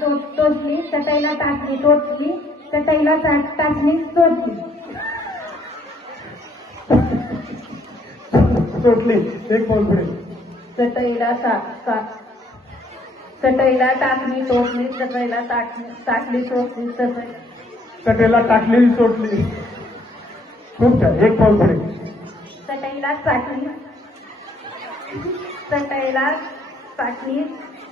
टोचली चटईला टाकली टोचली चटईला टाकली टोचली टोटली एक पुढे. चटईला चटईला टाकली टोचली चटईला टाकली टाकली टोचली चटई चटेला टाकलेली चोटली खूप छान. एक पुढे. चटईला चाटली चटईला चाटली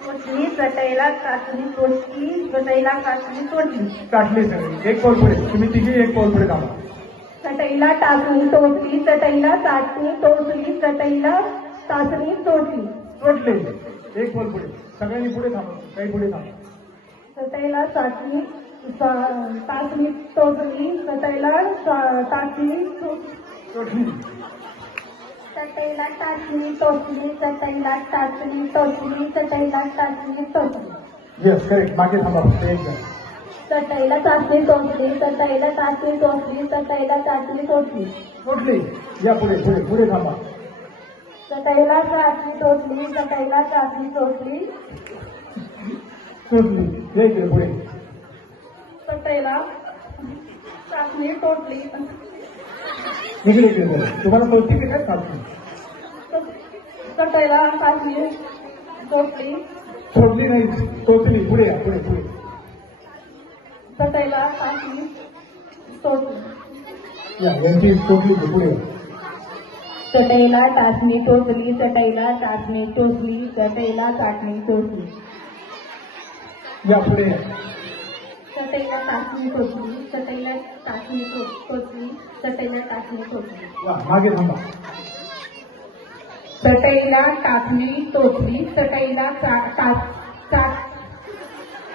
टोचली चटईला चाटली टोचली चटईला चाटली टोचली टाकली सगळी. एक पाऊल पुढे. तुम्ही तिघी एक पाऊल पुढे थांबा. चटईला टाकली टोचली चटईला चाटली टोचली चटईला चाचणी टोचली. टोटली एक पाऊल पुढे. सगळ्यांनी पुढे थांबा. काही पुढे थांबा. चटईला चाचणी चाचणी टोचली चटईला टाकली टोटली चटईला टाचणी टोचली चटईला टाचणी टोचली चटईला टाचणी टोचली येस करेक्ट मागे थांबा फक्त एक जण. चटईला चाचणी टोचली चटईला चाचणी टोचली चटईला चाचणी टोचली टोटली या पुढे पुढे पुढे थांबा. चटईला चाचणी टोचली चटईला चाचणी टोचली इकडे पुढे. चटईला चाचणी टोचली इकडे इकडे तुम्हाला कौतिक की काय चालतं चटईला चाचणी टोचली टोटली नाही टोटली पुढे या पुढे पुढे चटईला चाचणी टोचली या यांची पुढे या. चटईला टाचणी टोचली चटईला चाचणी टोचली चटईला चाचणी टोचली या पुढे या. चटईला टाचणी टोचली चटईला टाचणी टोचली चटईला टाचणी टोचली वा मागे थांबा. चटईला टाचणी टोचली चटईला चा- टा- चा-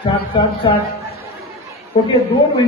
साठ साठ साठ ओके दोन महिने